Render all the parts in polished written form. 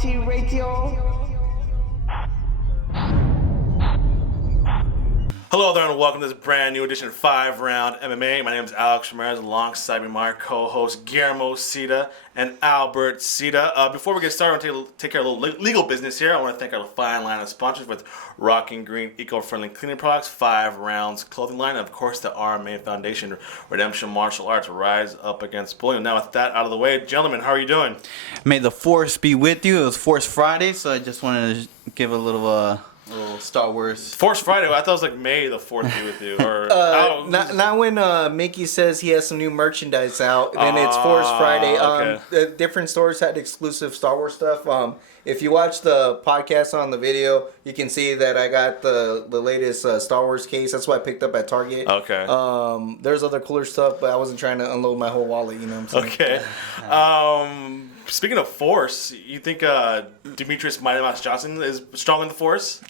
Quality Radio. Hello there and welcome to this brand new edition of 5 Round MMA. My name is Alex Ramirez, alongside me my co-host Guillermo Cita and Albert Cita. Before we get started, I want to take care of a little legal business here. I want to thank our fine line of sponsors with Rocking Green eco-friendly cleaning products, 5 Rounds clothing line, and of course the RMA Foundation, Redemption Martial Arts, Rise Up Against Bullying. Now with that out of the way, gentlemen, how are you doing? May the Force be with you. It was Force Friday, so I just wanted to give a little Star Wars. Force Friday. I thought it was like May the 4th be with you. Or not when Mickey says he has some new merchandise out. Then it's Force Friday. Okay. Different stores had exclusive Star Wars stuff. If you watch the podcast on the video, you can see that I got the latest Star Wars case. That's what I picked up at Target. Okay. There's other cooler stuff, but I wasn't trying to unload my whole wallet. You know what I'm saying? Okay. Speaking of Force, you think Demetrious Johnson is strong in the Force?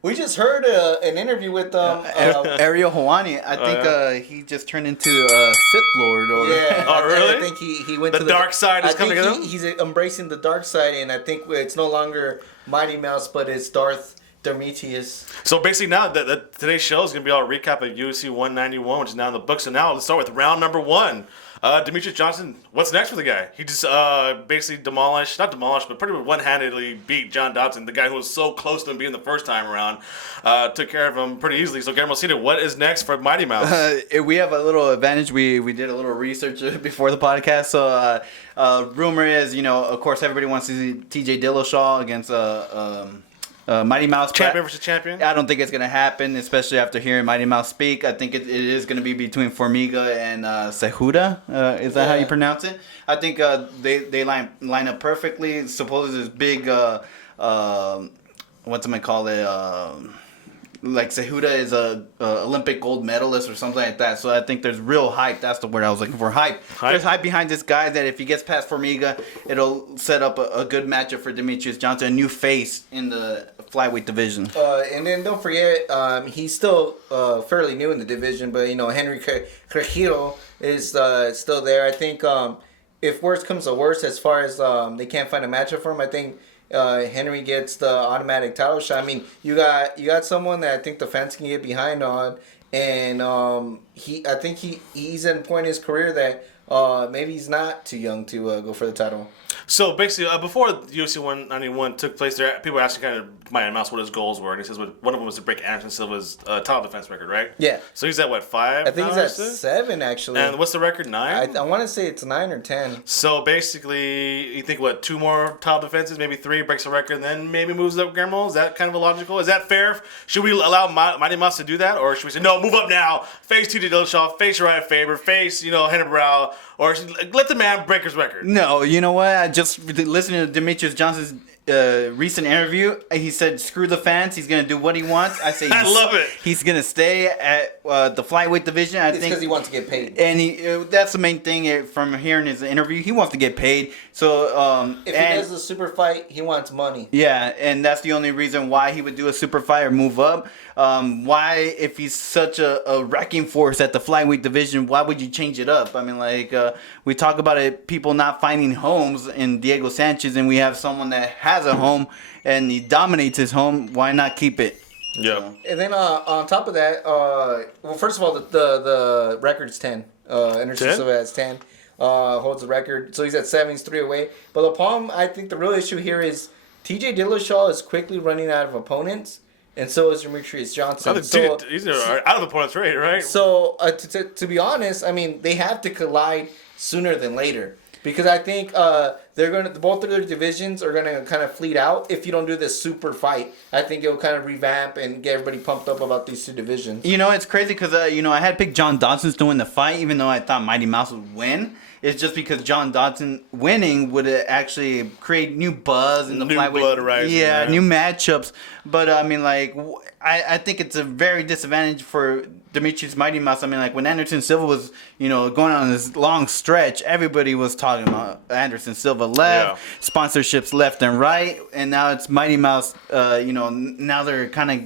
We just heard an interview with Ariel Helwani. I think he just turned into a Sith Lord. Yeah. Oh, really? I think he went the to dark side is coming in. He's embracing the dark side, and I think it's no longer Mighty Mouse, but it's Darth Demetrius. So basically now today's show is going to be all a recap of UFC 191, which is now in the books. So now let's start with round number 1. Demetrious Johnson, what's next for the guy? He just basically not demolished, but pretty much one-handedly beat John Dodson, the guy who was so close to him being the first time around. Took care of him pretty easily. So Guillermo Cita, what is next for Mighty Mouse? We have a little advantage. We did a little research before the podcast. So rumor is, of course, everybody wants to see TJ Dillashaw against Mighty Mouse. Champion versus champion? I don't think it's going to happen, especially after hearing Mighty Mouse speak. I think it is going to be between Formiga and Cejudo. Is that how you pronounce it? I think they line up perfectly. Supposedly this big, like Cejudo is a Olympic gold medalist or something like that. So I think there's real hype. That's the word I was looking for. Hype. There's hype behind this guy that if he gets past Formiga, it'll set up a good matchup for Demetrious Johnson, a new face in the flyweight division. And then don't forget, he's still fairly new in the division, but Henry Cejudo is still there. I think if worse comes to worse, as far as they can't find a matchup for him, I think Henry gets the automatic title shot. I mean, you got someone that I think the fans can get behind on, and I think he's at a point in his career that maybe he's not too young to go for the title. So basically, before UFC 191 took place, there people were asking kind of Mighty Mouse what his goals were, and he says one of them was to break Anderson Silva's title defense record, right? Yeah. So he's at what, 5? I think he's at 7 actually. And what's the record? 9? I want to say it's 9 or 10. So basically, you think 2 more title defenses, maybe 3, breaks the record, and then maybe moves up Guillermo? Is that kind of illogical? Is that fair? Should we allow Mighty Mouse to do that, or should we say no, move up now, face TJ Dillashaw, face Uriah Faber, face Henry Brow, or let the man break his record? No, you know what? I just listening to Demetrious Johnson's recent interview. He said, "Screw the fans. He's gonna do what he wants." I say, I love it. He's gonna stay at the flyweight division. I think because he wants to get paid, and that's the main thing from hearing his interview. He wants to get paid. So if he does the super fight, he wants money. Yeah, and that's the only reason why he would do a super fight or move up. Why, if he's such a wrecking force at the flyweight division, why would you change it up? I mean, we talk about it, people not finding homes in Diego Sanchez, and we have someone that has a home and he dominates his home. Why not keep it? Yeah. And then on top of that, well, first of all, the record's 10. Anderson Silva has 10. Holds the record, so he's at 7. He's 3 away. But the problem, I think the real issue here is TJ Dillashaw is quickly running out of opponents. And so is Demetrious Johnson. He's out of the opponent's rate, right? So, to be honest, I mean, they have to collide sooner than later. Because I think both of their divisions are going to kind of fleet out if you don't do this super fight. I think it'll kind of revamp and get everybody pumped up about these 2 divisions. It's crazy because, I had picked John Dodson to win the fight, even though I thought Mighty Mouse would win. It's just because John Dodson winning would actually create new buzz in the flyweight. New blood rising. Yeah, new matchups. But, I think it's a very disadvantage for Demetrious Mighty Mouse. I mean, when Anderson Silva was, going on this long stretch, everybody was talking about Anderson Silva left, sponsorships left and right, and now it's Mighty Mouse. Now they're kind of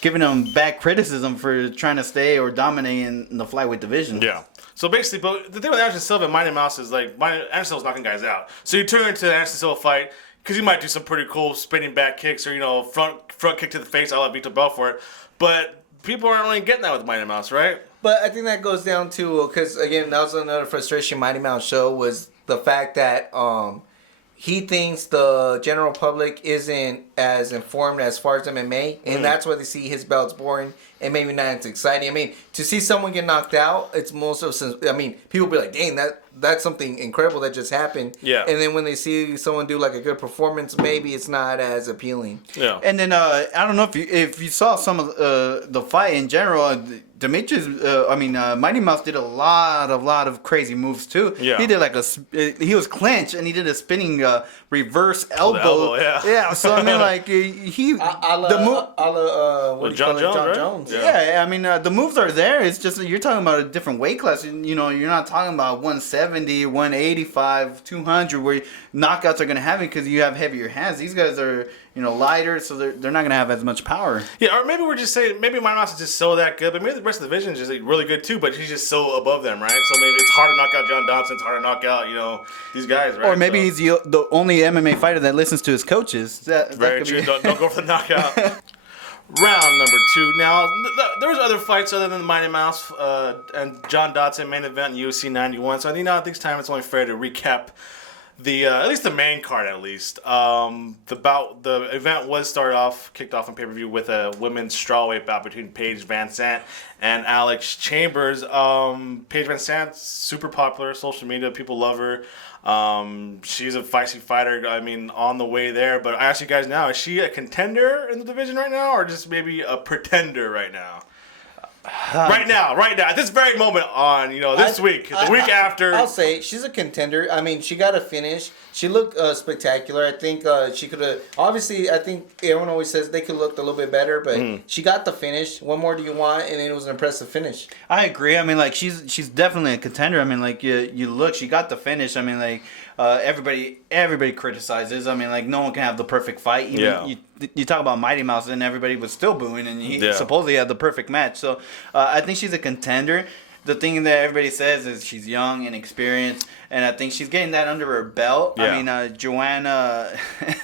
giving him back criticism for trying to stay or dominate in the flyweight division. Yeah. So basically, but the thing with Anderson Silva and Mighty Mouse is Anderson Silva's knocking guys out. So you turn into an Anderson Silva fight, because he might do some pretty cool spinning back kicks or front kick to the face. I'll beat the belt for it, but people aren't really getting that with Mighty Mouse, right? But I think that goes down to, because again, that was another frustration Mighty Mouse show, was the fact that he thinks the general public isn't as informed as far as MMA, and that's why they see his belts boring and maybe not as exciting. I mean, to see someone get knocked out, it's most of, I mean, people be like, dang, that's something incredible that just happened. Yeah. And then when they see someone do like a good performance, maybe it's not as appealing. Yeah. And then I don't know if you saw some of the fight in general. Demetrius, Mighty Mouse did a lot of crazy moves too. Yeah. He did he was clenched and he did a spinning reverse elbow. Yeah. So I mean, like John Jones. Yeah, I mean the moves are there. It's just that you're talking about a different weight class. You're not talking about 170, 185, 200 where knockouts are gonna happen because you have heavier hands. These guys are lighter, so they're not gonna have as much power. Yeah, or maybe we're just saying maybe Mighty Mouse is just so that good, but maybe the rest of the division is just really good too. But he's just so above them, right? So maybe it's hard to knock out John Dodson. It's hard to knock out these guys, right? Or maybe he's the only MMA fighter that listens to his coaches. Very true. Don't go for the knockout. Round number 2. Now, there was other fights other than the Mighty Mouse and John Dodson main event in UFC 91. So I think this time it's only fair to recap at least the main card at least. The event was kicked off on pay-per-view with a women's strawweight bout between Paige VanZant and Alex Chambers. Paige VanZant's super popular, social media, people love her. She's a feisty fighter, on the way there. But I ask you guys now, is she a contender in the division right now, or just maybe a pretender right now? Right now, at this very moment this week, the week after. I'll say she's a contender. I mean, she got a finish. She looked spectacular. I think she could have. Obviously, I think everyone always says they could look a little bit better, but she got the finish. What more do you want? And it was an impressive finish. I agree. She's definitely a contender. You look, she got the finish. Everybody criticizes. No one can have the perfect fight. You talk about Mighty Mouse, and everybody was still booing, and he supposedly had the perfect match. So I think she's a contender. The thing that everybody says is she's young and experienced, and I think she's getting that under her belt. Yeah. Joanna.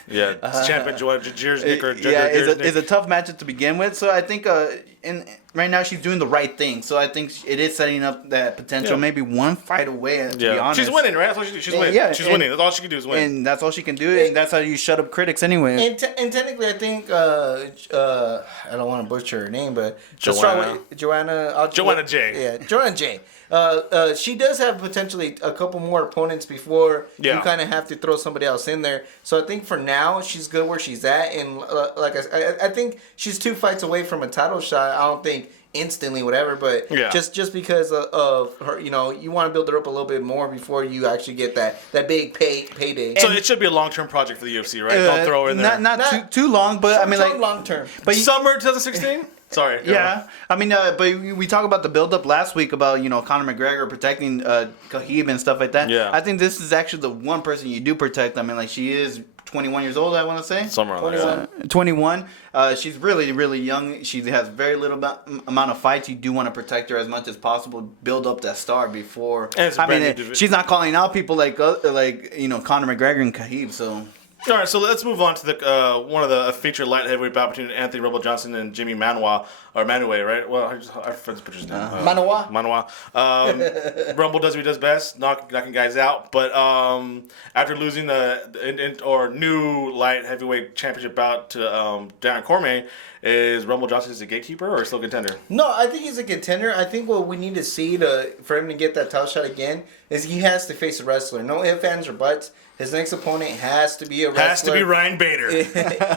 Champion Joanna Jedrzejczyk is a tough matchup to begin with. So I think right now she's doing the right thing. So I think it is setting up that potential, maybe one fight away. To be honest, she's winning, right? That's what she do. She's winning. Yeah, she's winning. That's all she can do is win. And that's all she can do, and that's how you shut up critics anyway. And technically, I think I don't want to butcher her name, but Joanna J. Yeah, Joanna J. She does have potentially a couple more opponents before you kind of have to throw somebody else in there. So I think for now she's good where she's at, and I think she's 2 fights away from a title shot. I don't think instantly, whatever, but just because of her, you want to build her up a little bit more before you actually get that big payday. So it should be a long-term project for the UFC, right? Don't throw her in there. Not too long, but long term. But summer 2016. Sorry. Yeah, but we talked about the build-up last week about Conor McGregor protecting Khabib and stuff like that. Yeah. I think this is actually the one person you do protect. She is 21 years old, I want to say. Somewhere around there. 21. She's really, really young. She has very little amount of fights. You do want to protect her as much as possible. Build up that star before. She's not calling out people like Conor McGregor and Khabib. So. All right, so let's move on to the one of the featured light heavyweight bout between Anthony Rumble Johnson and Jimmy Manuwa, right? Well, I forget the pitcher's name. Manuwa. Rumble does what he does best, knocking guys out. But after losing the new light heavyweight championship bout to Darren Cormier, is Rumble Johnson a gatekeeper or still a contender? No, I think he's a contender. I think what we need to see for him to get that title shot again is he has to face a wrestler. No ifs, ands, or buts. His next opponent has to be a wrestler. Has to be Ryan Bader.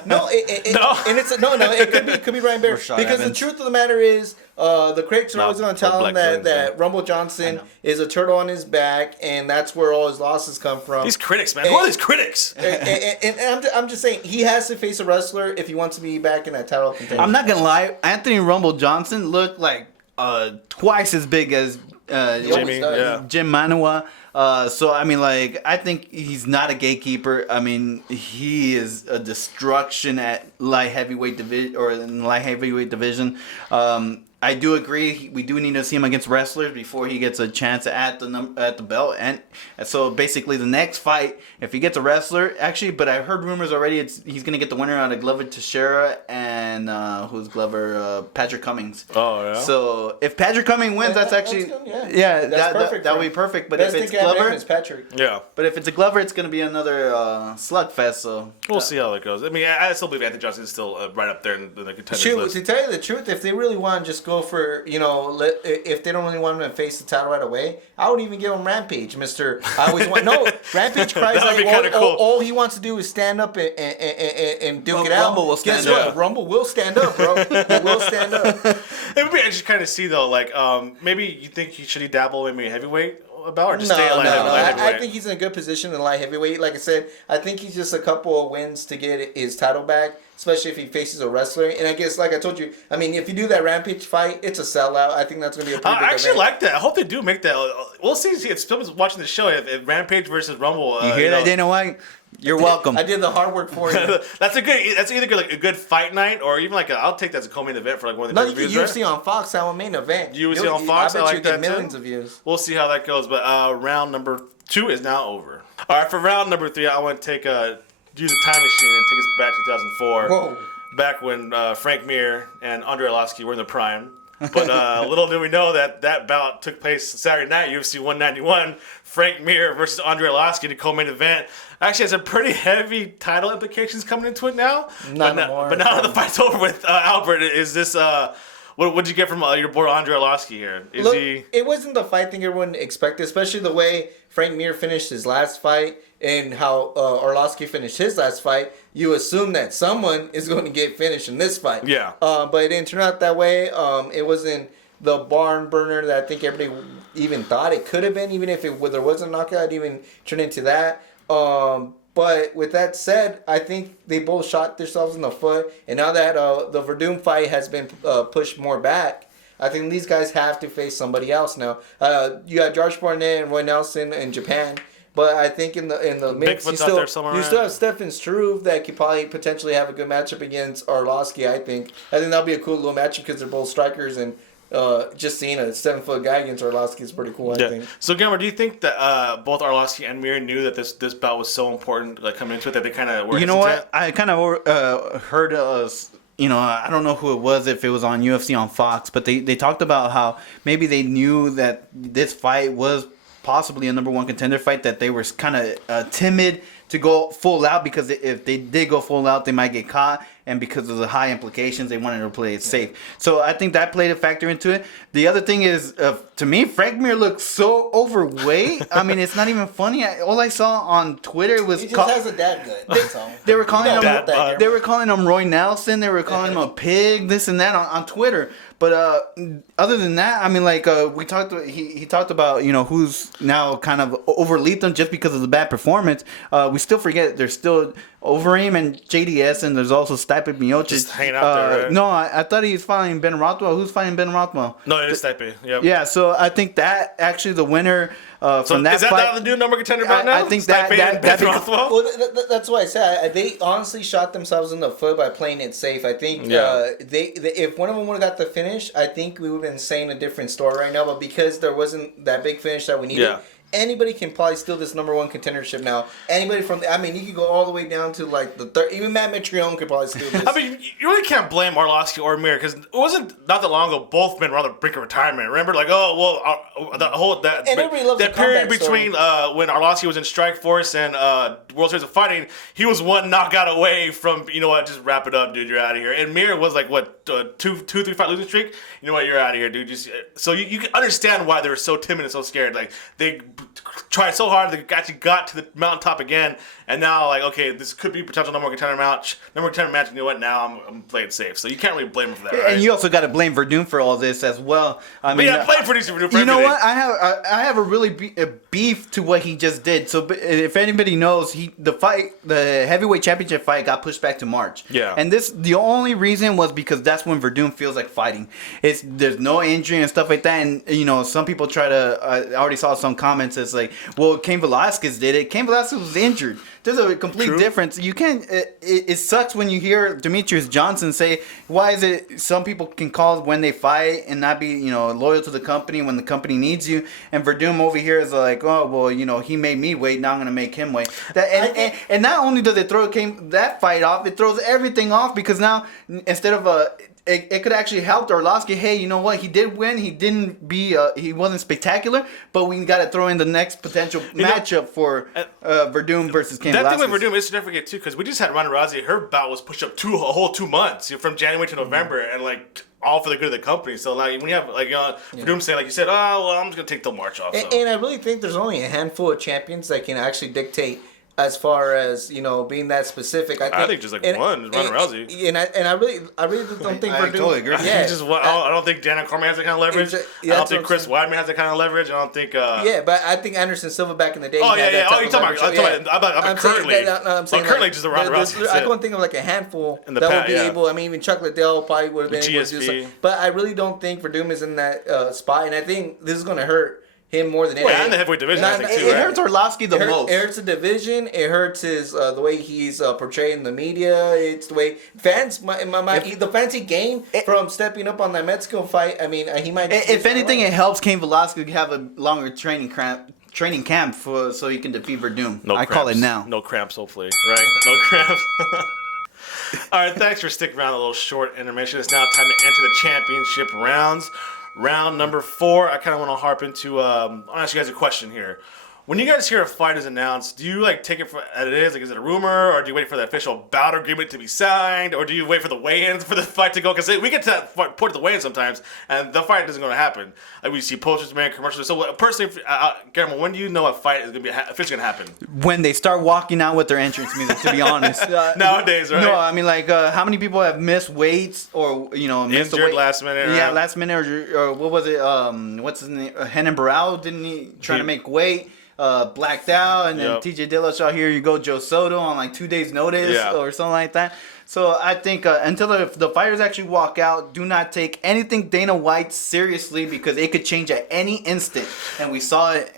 No. And it could be Ryan Bader. Because the truth of the matter is, the critics are always going to tell him that Rumble Johnson is a turtle on his back, and that's where all his losses come from. These critics, man. Who are these critics? And I'm just saying, he has to face a wrestler if he wants to be back in that title contention. I'm not going to lie. Anthony Rumble Johnson looked like twice as big as Jim Manuwa. I think he's not a gatekeeper. He is a destruction at light heavyweight division or in the light heavyweight division. I do agree. We do need to see him against wrestlers before he gets a chance at the belt. And so basically, the next fight, if he gets a wrestler, actually, but I've heard rumors already. He's gonna get the winner out of Glover Teixeira and who's Glover? Patrick Cummings. Oh yeah. So if Patrick Cummings wins, that's actually that would be perfect. But if it's Glover, it's Patrick. Yeah. but if it's a Glover, it's gonna be another slugfest. So We'll see how that goes. I mean, I still believe Anthony Johnson is still right up there in the contenders Shoot, list. to tell you the truth, if they really want to just go for, if they don't really want him to face the title right away, I would even give him Rampage, Mister. I always want Rampage cries That'd be like kinda cool. all he wants to do is stand up and duke it out. Rumble will stand Guess what? up. Rumble will stand up, bro. He will stand up. It would be interesting to kind of see though, like maybe you think should he dabble maybe heavyweight about or just stay at light heavyweight? I think he's in a good position in light heavyweight. Like I said, I think he's just a couple of wins to get his title back, especially if he faces a wrestler. And I guess, like I told you, I mean, if you do that Rampage fight, it's a sellout. I think that's going to be a pretty big I actually event. like that. I hope they do make that. We'll see if someone's watching the show. If Rampage versus Rumble, you hear that, Dana White? You're welcome. I did the hard work for you. That's either good, like a good fight night or even like I'll take that as a co-main event for like one of the No, you reviews. get UFC on Fox, that one main event. UFC on Fox, I bet like you get that millions too. of views. We'll see how that goes. But round number 2 is now over. All right, for round number 3, I want to use a time machine and take us back to 2004. Whoa. Back when Frank Mir and Andrei Arlovski were in their prime. But little did we know that bout took place Saturday night, UFC 191. Frank Mir versus Andrei Arlovski, the co-main event. Actually, has some pretty heavy title implications coming into it now. Not anymore. But now that the fight's over with, Albert, is this what'd you get from your boy Andrei Arlovski here? Look, it wasn't the fight thing everyone expected, especially the way Frank Mir finished his last fight and how Arlovski finished his last fight. You assume that someone is going to get finished in this fight. Yeah. But it didn't turn out that way. It wasn't the barn burner that I think everybody even thought it could have been, even if there was a knockout, it even turned into that. But with that said, I think they both shot themselves in the foot. And now that the Verdum fight has been pushed more back, I think these guys have to face somebody else now. You got George Barnett and Roy Nelson in Japan. But I think in the mix, you still have Stefan Struve that could probably potentially have a good matchup against Arlovski. I think that'll be a cool little matchup because they're both strikers, and just seeing a 7-foot guy against Arlovski is pretty cool. I think. So, Gammer, do you think that both Arlovski and Mir knew that this bout was so important, like coming into it, that they kind of were? You know what? I kind of heard I don't know who it was, if it was on UFC on Fox, but they talked about how maybe they knew that this fight was possibly a number 1 contender fight, that they were kind of timid to go full out because if they did go full out, they might get caught. And because of the high implications, they wanted to play it safe. So I think that played a factor into it. The other thing is, to me, Frank Mir looks so overweight. I mean, it's not even funny. All I saw on Twitter was he just has a dad gut. They were calling him Roy Nelson. They were calling him a pig. This and that on Twitter. But other than that, I mean, like we talked. He talked about who's now kind of overleaped them just because of the bad performance. We still forget there's still Overeem and JDS, and there's also Stipe Miocic. Just hanging out there, right? No, I thought he was fighting Ben Rothwell. Who's fighting Ben Rothwell? No, it is Stipe. Yep. Yeah, so I think that actually the winner from that is that fight. The new number contender bout now? I think Stipe and Ben Rothwell. Well, that's why I said they honestly shot themselves in the foot by playing it safe. I think they if one of them would have got the finish, I think we would have been saying a different story right now. But because there wasn't that big finish that we needed, anybody can probably steal this number 1 contendership now. Anybody you could go all the way down to like the third. Even Matt Mitrione could probably steal this. I mean, you really can't blame Arlovski or Mir because it wasn't not that long ago. Both men were on the brink of retirement. Remember, like that period between when Arlovski was in Strikeforce and World Series of Fighting, he was 1 knockout away from just wrap it up, dude. You're out of here. And Mir was like two, 3 fight losing streak. You know what? You're out of here, dude. So you can understand why they were so timid and so scared. Like they tried so hard, they actually got to the mountaintop again, and now okay, this could be potential number 1 contender match. You know what? Now I'm playing safe, so you can't really blame him for that. Right? And you also got to blame Verdun for all this as well. I mean, blame Verdun for you know everything. what? I have a really beef to what he just did. So if anybody knows, the heavyweight championship fight got pushed back to March. Yeah. And the only reason was because that's when Verdun feels like fighting. There's no injury and stuff like that, and some people try to. I already saw some comments that's like, well, Cain Velasquez did it. Cain Velasquez was injured. there's a complete difference. You can't. It sucks when you hear Demetrious Johnson say, "Why is it some people can call when they fight and not be loyal to the company when the company needs you?" And Verdum over here is like, "Oh well, he made me wait. Now I'm gonna make him wait." And not only does it throw that fight off, it throws everything off because now instead of it could actually help Arlovski. Hey, you know what? He did win. He didn't be. He wasn't spectacular, but we got to throw in the next potential matchup for Verdum versus Cain That Velasquez. thing with Verdum is significant too, because we just had Ronda Rousey. Her bout was pushed up a whole 2 months, from January to November, and all for the good of the company. So when you have Verdum saying, like you said, "Oh well, I'm just gonna take the March off." And I really think there's only a handful of champions that can actually dictate. As far as being that specific, I think just one is Ronda Rousey. And I really don't think I totally agree. Yeah, I don't think Daniel Cormier has that kind of leverage. I don't think Chris Weidman has that kind of leverage. I don't think. But I think Anderson Silva back in the day. Oh yeah. Oh, you're talking about. I'm currently. I'm saying currently just the Ronda Rousey. I couldn't think of a handful that would be able. I mean, even Chuck Liddell probably would have been able to do something. But I really don't think Verdum is in that spot, and I think this is going to hurt him more than anything. And the heavyweight division, I think, too. It hurts Arlovski the most. It hurts the division. It hurts his the way he's portrayed in the media. It's the way fans, the fancy game from stepping up on that Mexico fight. I mean, he might. If anything, it helps Cain Velasquez have a longer training camp so he can defeat Verdum. I call it now. No cramps, hopefully. Right? No cramps. All right, thanks for sticking around a little short intermission. It's now time to enter the championship rounds. Round number 4, I kind of want to harp into. I'll ask you guys a question here. When you guys hear a fight is announced, do you take it for as it is? Is it a rumor, or do you wait for the official bout agreement to be signed, or do you wait for the weigh-ins for the fight to go? Because we get to that point of the weigh-in sometimes, and the fight isn't going to happen. We see posters, commercials. So personally, Guillermo, when do you know a fight is going to be officially going to happen? When they start walking out with their entrance music, to be honest. Nowadays, right? No, I mean how many people have missed weights or missed injured last minute? Yeah, last minute or what was it? What's his name? Henan Barao, didn't he try to make weight? Blacked out, and then TJ Dillashaw, here you go, Joe Soto on 2 days notice or something like that. So I think until the fighters actually walk out, do not take anything Dana White seriously, because it could change at any instant, and we saw it.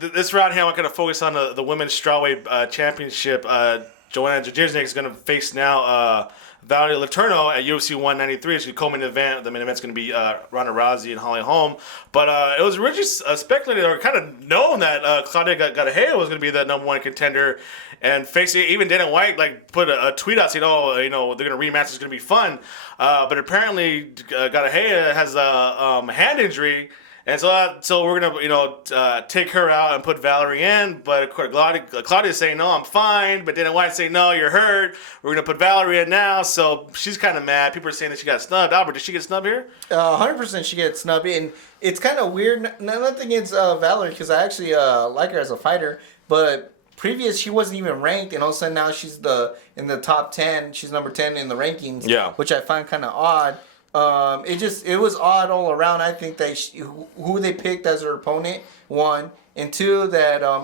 This round here, I'm going to focus on the women's strawweight championship. Joanna Jedrzejczyk is going to face now Valerie Letourneau at UFC 193. It's the co-main event. The main event's going to be Ronda Rousey and Holly Holm. But it was originally speculated or kind of known that Claudia Gadelha was going to be the number 1 contender. And facing even Dana White put a tweet out saying, they're going to rematch. It's going to be fun. But apparently Gadelha has a hand injury. And so we're gonna take her out and put Valerie in, but of course Claudia's saying no, I'm fine, but Dana White's saying no, you're hurt. We're gonna put Valerie in now, so she's kind of mad. People are saying that she got snubbed. Albert, did she get snubbed here? 100% she gets snubbed, and it's kind of weird. Nothing against Valerie, because I actually like her as a fighter, but previous she wasn't even ranked, and all of a sudden now she's in the top 10. She's number 10 in the rankings, which I find kind of odd. It was odd all around. I think who they picked as their opponent, 1, and 2, that I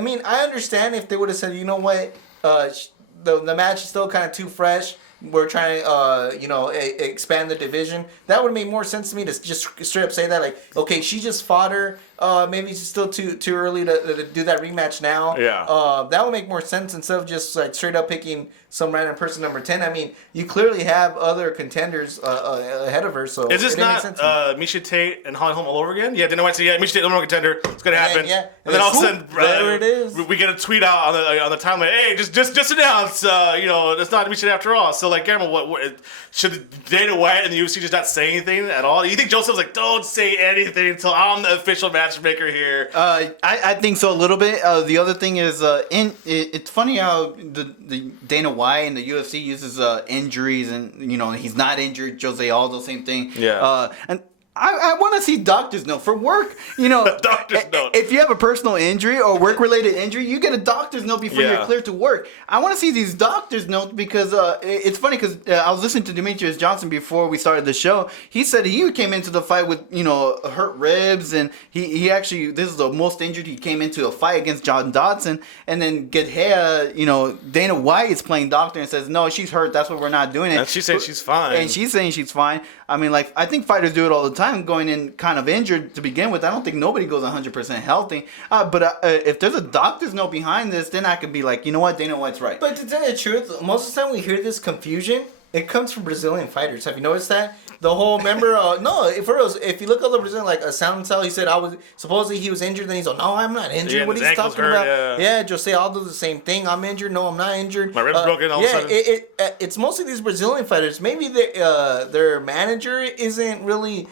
mean, I understand if they would have said, you know what, the match is still kind of too fresh. We're trying to expand the division. That would make more sense to me to just straight up say that, okay, she just fought her. Maybe it's still too early to do that rematch now. Yeah. That would make more sense instead of just straight up picking some random person number 10. I mean, you clearly have other contenders ahead of her. So is this not Miesha Tate and Holly Holm all over again? Yeah, Dana White said, Miesha Tate, number 1 contender. It's gonna happen. And then all of a sudden, there it is. We get a tweet out on the timeline. Hey, just announce. It's not Miesha Tate after all. So Guillermo, what should Dana White and the UFC just not say anything at all? You think Joseph's don't say anything until I'm the official matchmaker here? I think so a little bit. The other thing is, it's funny how the Dana White and the UFC uses injuries, and he's not injured. Jose Aldo, same thing. Yeah. And I want to see doctor's note for work. Doctor's note. If you have a personal injury or work-related injury, you get a doctor's note before you're cleared to work. I want to see these doctor's notes because it's funny because I was listening to Demetrious Johnson before we started the show. He said he came into the fight with hurt ribs, and he actually, this is the most injured he came into a fight against John Dodson. And then Gadelha, Dana White is playing doctor and says, no, she's hurt. That's why we're not doing it. And she's saying she's fine. And she's saying she's fine. I mean, I think fighters do it all the time. time going in kind of injured to begin with. I don't think nobody goes 100% healthy. But if there's a doctor's note behind this, then I could be like, you know what, Dana White's right. But to tell you the truth, most of the time we hear this confusion, it comes from Brazilian fighters. Have you noticed that? The whole member, if you look at the Brazilian, like a sound cell, he said supposedly he was injured. Then he's like, no, I'm not injured. Yeah, what his he's ankle's talking hurt, about? Yeah, Jose Aldo the same thing. I'm injured. No, I'm not injured. My ribs broken. All of a sudden. It's mostly these Brazilian fighters. Maybe their manager isn't really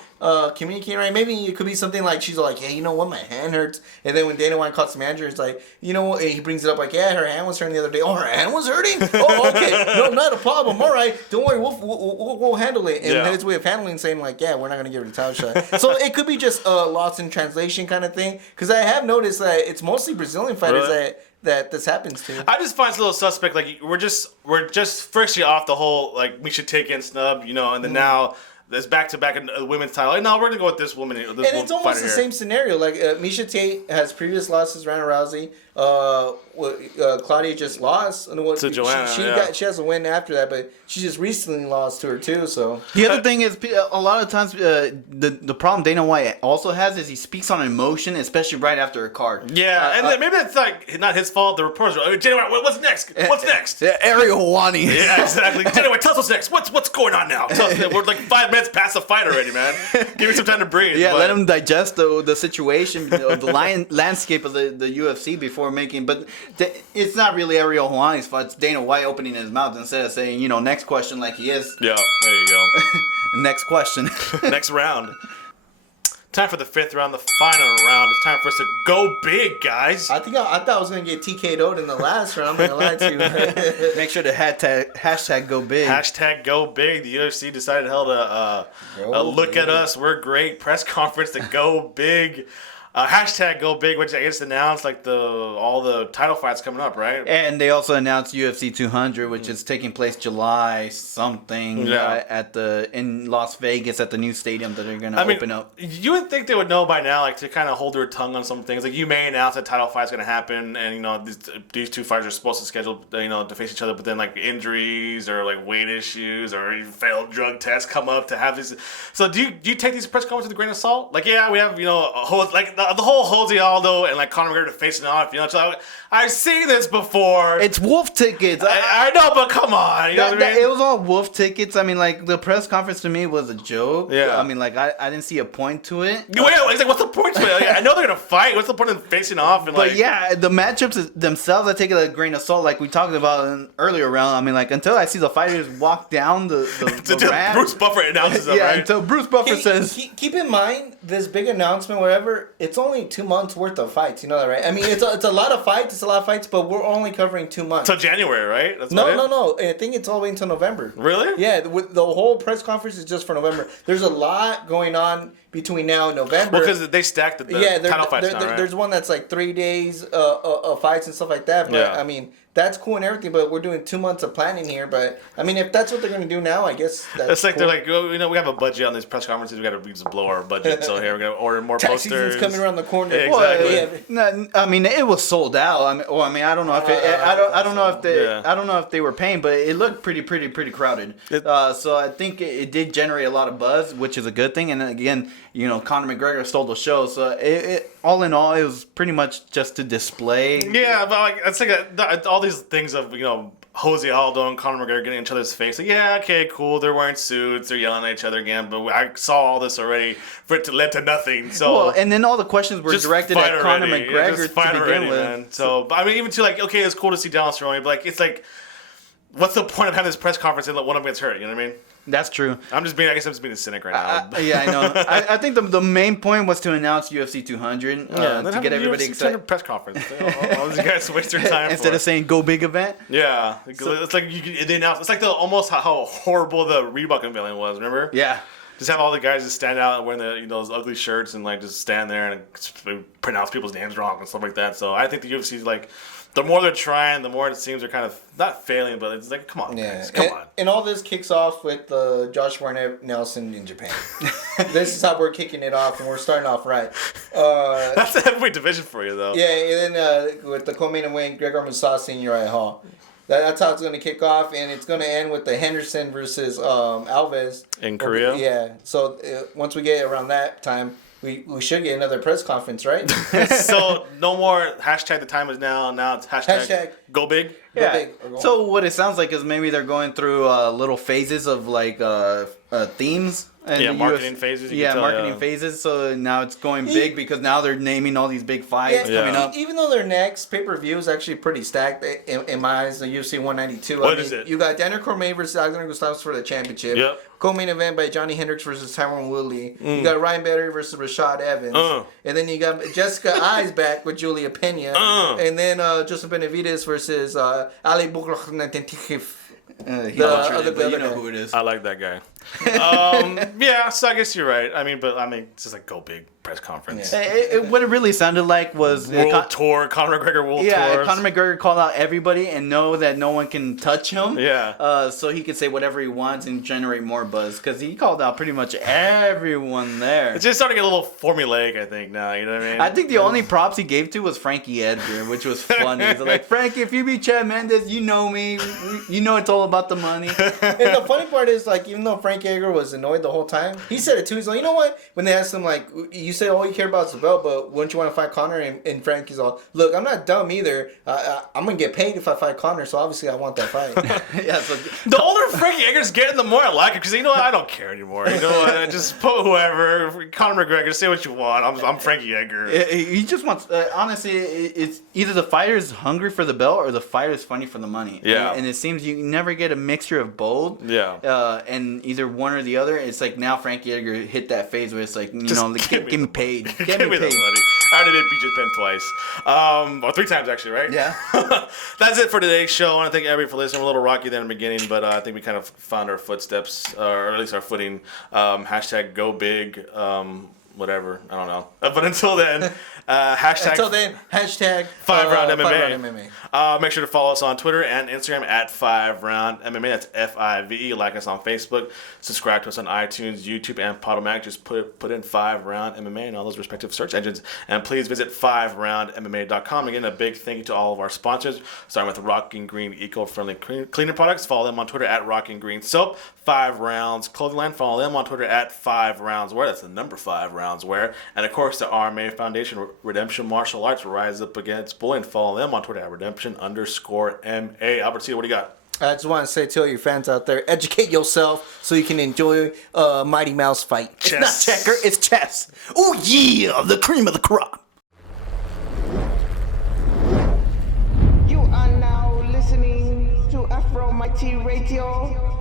communicating right. Maybe it could be something like she's like, yeah, you know what, my hand hurts. And then when Dana White calls the manager, it's like, you know what, he brings it up like, yeah, her hand was hurting the other day. Oh, her hand was hurting? Oh, okay. No, not a problem. All right, don't worry, we'll handle it. And his way of handling, saying like, yeah, we're not gonna give it a title shot. So it could be just a lost in translation kind of thing. Because I have noticed that it's mostly Brazilian fighters that this happens to. I just find it a little suspect. Like we're just freshly off the whole like Misha Tate snub, you know, and then now. There's back-to-back in the women's title. Like, no, we're going to go with this woman. And it's almost the same scenario. Like, Misha Tate has previous losses, Ronda Rousey. Claudia just lost. To Joanna, she has a win after that, but she just recently lost to her, too. So the other thing is, a lot of times, the problem Dana White also has is he speaks on emotion, especially right after a card. Yeah, and maybe it's like not his fault. The reporters are like, Dana White, what's next? What's next? Ariel Helwani. Yeah, exactly. Dana White, tell us what's next. What's going on now? We're like 5 minutes past the fight already, man. Give me some time to breathe. Yeah, let him digest the situation, the landscape of the UFC before making. But it's not really Ariel Helwani's fault. It's Dana White opening his mouth instead of saying, next question like he is. Yeah, there you go. Next question. Next round. Time for the 5th round, the final round. It's time for us to go big, guys. I thought I was going to get TK'd in the last round. I'm going to lie to you. Make sure to hashtag go big. Hashtag go big. The UFC decided to hold a look at us. We're great press conference to go big. Hashtag go big, which I guess announced like all the title fights coming up, right? And they also announced UFC 200, which is taking place July something in Las Vegas at the new stadium that they're gonna open up. You would think they would know by now, like to kind of hold their tongue on some things. Like you may announce that title fight's gonna happen, and these two fighters are supposed to schedule to face each other, but then like injuries or like weight issues or failed drug tests come up to have these. So do you take these press conferences with a grain of salt? Like we have the whole Jose Aldo and like Conor McGregor facing off, so I've seen this before. It's wolf tickets. I know, but come on, what I mean? It was all wolf tickets. I mean, like the press conference to me was a joke. Yeah. I mean, like I didn't see a point to it. Wait, it's like what's the point to it? Like, I know they're gonna fight. What's the point of facing off? And but yeah, the matchups themselves, I take it with a grain of salt. Like we talked about in earlier round. I mean, like until I see the fighters walk down the ramp. Bruce Buffer announces them, right? Until Bruce Buffer says. Keep in mind this big announcement, whatever. It's only 2 months worth of fights. You know that, right? I mean, it's a lot of fights. It's a lot of fights, but we're only covering 2 months. Till January, right? That's No. I think it's all the way until November. Really? Yeah. The whole press conference is just for November. There's a lot going on between now and November. Well, because they stacked the title fights now, right? There's one that's like 3 days of fights and stuff like that. But I mean, that's cool and everything. But we're doing 2 months of planning here. But I mean, if that's what they're gonna do now, I guess that's like cool. they're like, we have a budget on these press conferences. We got to just blow our budget. So here we're gonna order more Tax posters. season's coming around the corner. Yeah, exactly. Well, I mean, it was sold out. I mean, I don't know if I don't know if they were paying, but it looked pretty crowded. So I think it did generate a lot of buzz, which is a good thing. And again, Conor McGregor stole the show. So it all in all, it was pretty much just to display. Yeah, but like it's like all these things of Jose Aldo and Conor McGregor getting in each other's face. Like, yeah, okay, cool. They're wearing suits. They're yelling at each other again. But I saw all this already for it to lead to nothing. So and then all the questions were directed at Conor McGregor to begin with. Man. So, but I mean, even to like, okay, it's cool to see Donald Cerrone, but like, it's like, what's the point of having this press conference and one of them gets hurt? You know what I mean? That's true. I guess I'm just being a cynic right now. Yeah, I know. I think the main point was to announce UFC 200 to get everybody excited. Press conference. All these guys waste their time instead of saying go big event. Yeah, it's like they announced. It's like almost how horrible the Reebok unveiling was. Remember? Yeah. Just have all the guys just stand out wearing those ugly shirts and like just stand there and pronounce people's names wrong and stuff like that. So I think the UFC is like. The more they're trying, the more it seems they're kind of not failing, but it's like, come on, guys, come on. And all this kicks off with Josh Nelson in Japan. This is how we're kicking it off, and we're starting off right. That's a heavyweight division for you, though. Yeah, and then with the co-main event, Gregor Mousasi and Uriah Hall. That's how it's going to kick off, and it's going to end with the Henderson versus Alves in Korea. Yeah. So once we get around that time, we should get another press conference, right? So no more hashtag the time is now. Now it's hashtag go big. Yeah. Go big or go So what it sounds like is maybe they're going through little phases of like themes. And Yeah, the marketing UFC phases. You Yeah, can tell, marketing phases. So now it's going big because now they're naming all these big fights coming up. Even though their next pay-per-view is actually pretty stacked in my eyes, the UFC 192. What is it? You got Daniel Cormier versus Alexander Gustafsson for the championship. Yep. Co-main event by Johnny Hendricks versus Tyron Woodley. You got Ryan Bader versus Rashad Evans. And then you got Jessica Eyes back with Julia Pena. And then Joseph Benavidez versus Ali Boukhrakhnatentikh. You know who it is. I like that guy. Yeah, so I guess you're right. It's just like go big press conference. What it really sounded like was World Tour, Conor McGregor World Tour. Yeah, Conor McGregor called out everybody and know that no one can touch him. Yeah. So he can say whatever he wants and generate more buzz because he called out pretty much everyone there. It's just starting to get a little formulaic, I think, now. You know what I mean? I think the only props he gave to was Frankie Edgar, which was funny. He's like, Frankie, if you beat Chad Mendes, you know me. You know it's all about the money. And the funny part is, like, even though Frank Edgar was annoyed the whole time, he said it too. He's like, you know what? When they asked him, like, you say all you care about is the belt, but wouldn't you want to fight Conor? And Frankie's all, look, I'm not dumb either. I'm going to get paid if I fight Conor, so obviously I want that fight. Yeah, so the older Frankie Edgar's getting, the more I like it, because you know what? I don't care anymore. You know what? Just put whoever. Conor McGregor, say what you want. I'm Frankie Edgar. he just wants, honestly, it's either the fighter is hungry for the belt or the fighter is funny for the money. Yeah. And it seems you never get a mixture of both. Yeah. And either one or the other. It's like now Frankie Edgar hit that phase where it's like, give me paid. Give me the money. I already did BJ's pen twice. Or 3 times, actually, right? Yeah. That's it for today's show. I want to thank everybody for listening. We're a little rocky there in the beginning, but I think we kind of found our footsteps, or at least our footing. Hashtag go big. Whatever. I don't know. But until then, hashtag FiveRoundMMA. Make sure to follow us on Twitter and Instagram at FiveRoundMMA. That's FIVE. Like us on Facebook. Subscribe to us on iTunes, YouTube, and Podomatic. Just put in FiveRoundMMA in all those respective search engines. And please visit FiveRoundMMA.com. Again, a big thank you to all of our sponsors, starting with Rocking Green eco-friendly cleaner products. Follow them on Twitter at Rocking Green Soap. 5 Rounds Clothing Line. Follow them on Twitter at 5 Rounds Wear. That's the number 5 Rounds Wear. And of course, the RMA Foundation, Redemption Martial Arts, Rise Up Against Bullying. Follow them on Twitter at Redemption_MA. Albert C, what do you got? I just want to say to all your fans out there, educate yourself so you can enjoy a Mighty Mouse fight. Chess. It's not checker, it's chess. Oh yeah, the cream of the crop. You are now listening to FRMMA Radio.